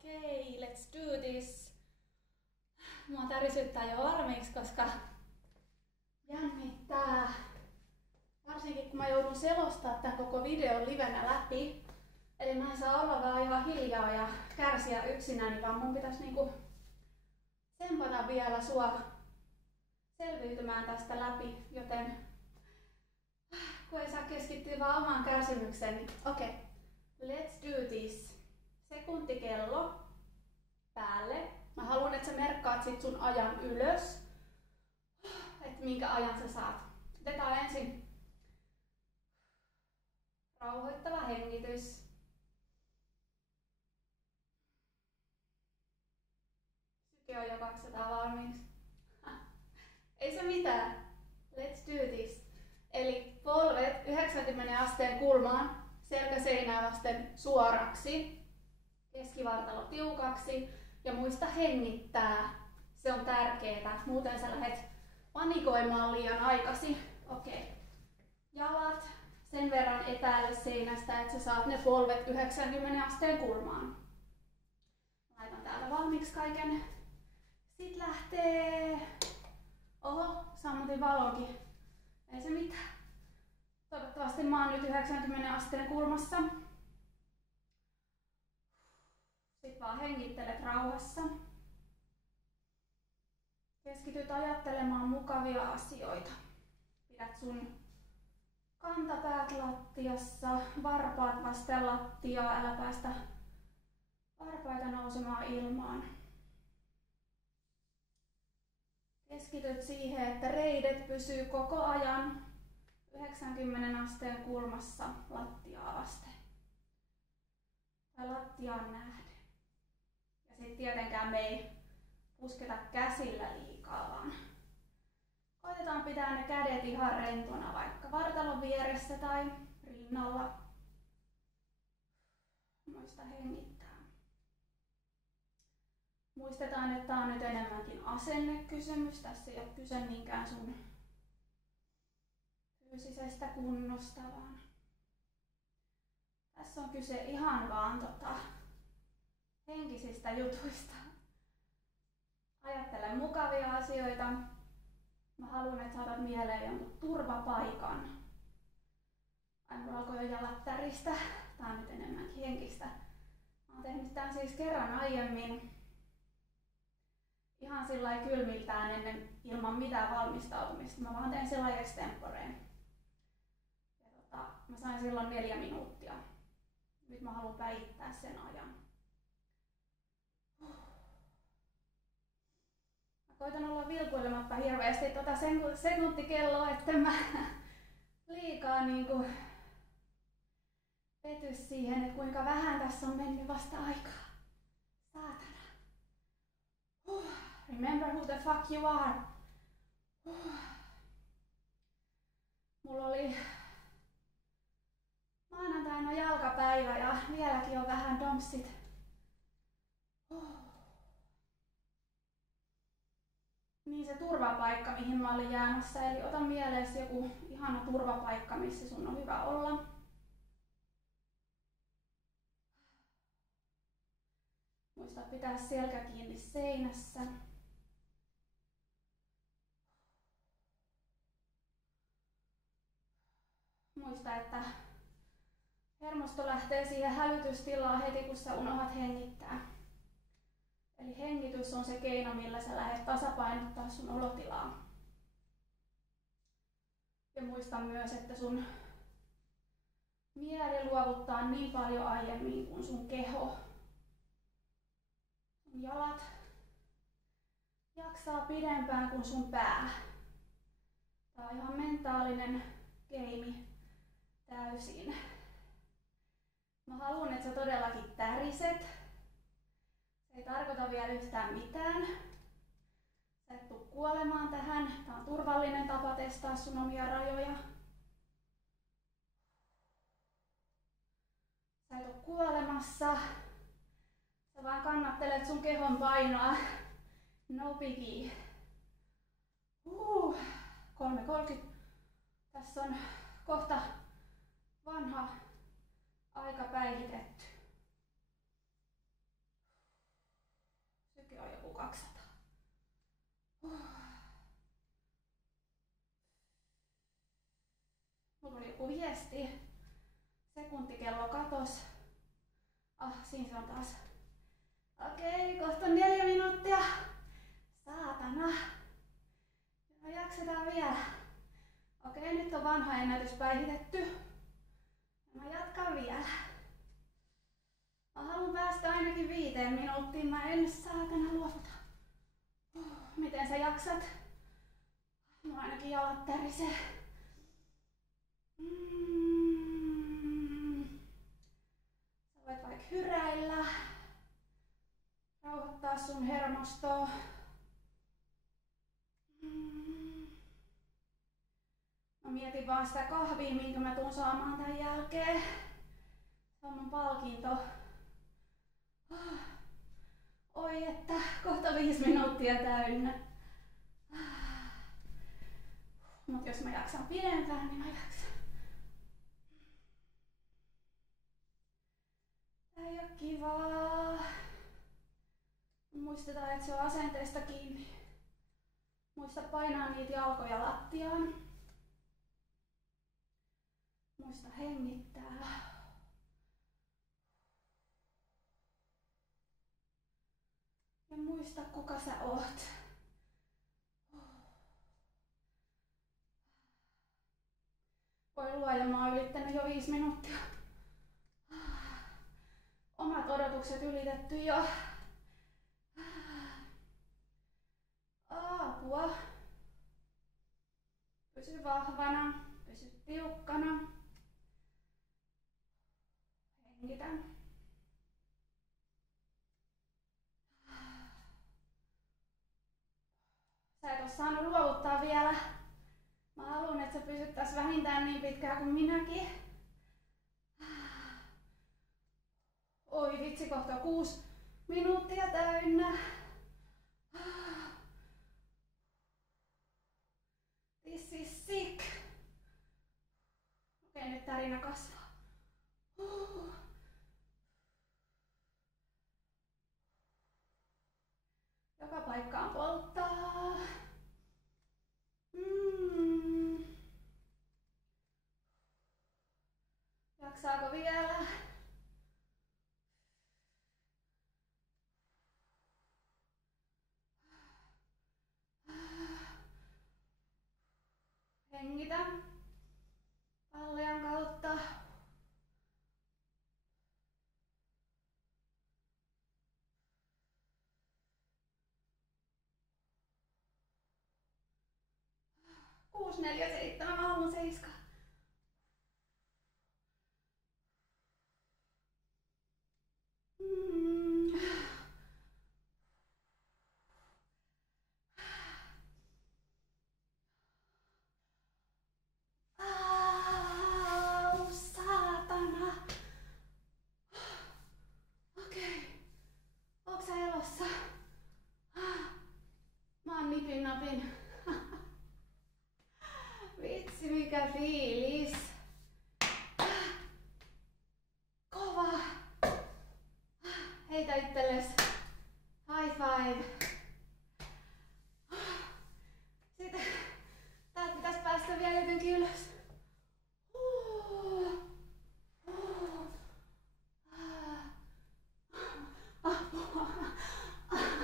Okei, let's do this. Mua tärisyttää jo valmiiksi, koska jännittää. Varsinkin kun mä joudun selostaa tän koko videon livenä läpi. Eli mä en saa olla vaan ihan hiljaa ja kärsiä yksinäni, vaan mun pitäisi niinku tsempata vielä sua selviytymään tästä läpi, joten kun ei saa keskittyä vaan omaan kärsimykseen, niin okei. Let's do this. Sekuntikello päälle. Mä haluan, että sä merkkaat sit sun ajan ylös, että minkä ajan sä saat. Otetaan ensin rauhoittava hengitys. Syke on jo 200 valmiiksi. Ei se mitään. Let's do this. Eli polvet 90 asteen kulmaan, selkä seinää vasten suoraksi, keskivartalo tiukaksi ja muista hengittää. Se on tärkeää, muuten sä lähdet panikoimaan liian aikaisin. Okei. Jalat sen verran etäälle seinästä, että sä saat ne polvet 90 asteen kulmaan. Laitan täältä valmiiksi kaiken. Sitten lähtee. Oho, sammutin valonkin. Ei se mitään. Toivottavasti mä oon nyt 90 asteen kulmassa. Sitten vaan hengittelet rauhassa. Keskityt ajattelemaan mukavia asioita. Pidät sun kantapäät lattiassa, varpaat vasten lattiaa, älä päästä varpaita nousemaan ilmaan. Keskityt siihen, että reidet pysyy koko ajan 90 asteen kulmassa lattiaa vasten. Tai lattiaan nähden. Ja sitten tietenkään me ei pusketa käsillä liikaa, vaan koitetaan pitää ne kädet ihan rentona vaikka vartalon vieressä tai rinnalla. Muista hengittää. Muistetaan, että tää on nyt enemmänkin asennekysymys. Tässä ei ole kyse niinkään sun fyysisestä kunnosta, vaan tässä on kyse ihan vaan henkisistä jutuista. Ajattele mukavia asioita. Mä haluan, että saatat mieleen jonkun turvapaikan. Ai, mulla alkoi jo jalat täristä. Tää on nyt enemmänkin henkistä. Mä oon tehnyt tän siis kerran aiemmin. Ihan sillai kylmiltään ennen ilman mitään valmistautumista. Mä vaan tein sillai extemporeen. Ja mä sain silloin 4 minuuttia. Nyt mä haluan päihittää sen ajan. Mä koitan olla vilkuilematta hirveästi sekuntikelloa, että mä liikaa niinku pety siihen, että kuinka vähän tässä on mennyt vasta aikaa. Saatana. Remember who the fuck you are. Mulla oli maanantaina jalkapäivä ja vieläkin on vähän dompsit. Niin se turvapaikka, mihin mä olin jäämässä. Eli ota mieleesi joku ihana turvapaikka, missä sun on hyvä olla. Muista pitää selkä kiinni seinässä. Muista, että hermosto lähtee siihen hälytystilaan heti, kun sä unohdat hengittää. Eli hengitys on se keino, millä sä lähdet tasapainottaa sun olotilaa. Ja muista myös, että sun mieli luovuttaa niin paljon aiemmin kuin sun keho. Sun jalat jaksaa pidempään kuin sun pää. Tää on ihan mentaalinen geimi täysin. Mä haluan, että sä todellakin täriset. Se ei tarkoita vielä yhtään mitään. Sä et tuu kuolemaan tähän. Tää on turvallinen tapa testaa sun omia rajoja. Sä et oo kuolemassa. Sä vaan kannattelet sun kehon painoa. No biggie. 3:30. Tässä on kohta vanha aika päihitetty. joku viesti. Sekuntikello katos. Siinä se on taas. Okei, kohta 4 minuuttia. Saatana. Jaksetaan vielä. Okei, nyt on vanha ennätys päihitetty. Mä jatkan vielä. Mä haluan päästä ainakin 5 minuuttiin. Mä en saatana luovuta. Miten sä jaksat? Mulla ainakin jalat tärisee. Sä voit vaikka hyräillä. Rauhoittaa sun hermostoa. Mä mietin vaan sitä kahvia, minkä mä tuun saamaan tän jälkeen. Se on mun palkinto. Oi että, kohta 5 minuuttia täynnä. Mut jos mä jaksan pidempään, niin mä jaksan. Tää ei oo kivaa. Muistetaan, että se on asenteesta kiinni. Muista painaa niitä jalkoja lattiaan. Muista hengittää. Ja muista, kuka sä oot. Voi luoja, mä oon ylittänyt jo 5 minuuttia. Omat odotukset ylitetty jo. Apua. Pysy vahvana, pysy tiukkana. Hengitä. Sä et oo saanut luovuttaa vielä. Mä haluan, että sä pysyt tässä vähintään niin pitkään kuin minäkin. Oi vitsi, kohta 6 minuuttia täynnä. This is sick. Okei, nyt tärinä kasvaa. Joka paikkaan polttaa. Jaksaako vielä? Hengitä pallean kautta. Kuusi, 4, 7, mä haluan 7. Saatana. Okei. Onks sä elossa? Mä oon nipin napin. Vitsi mikä fiilis. Kova. Heitä itsellesi. High five.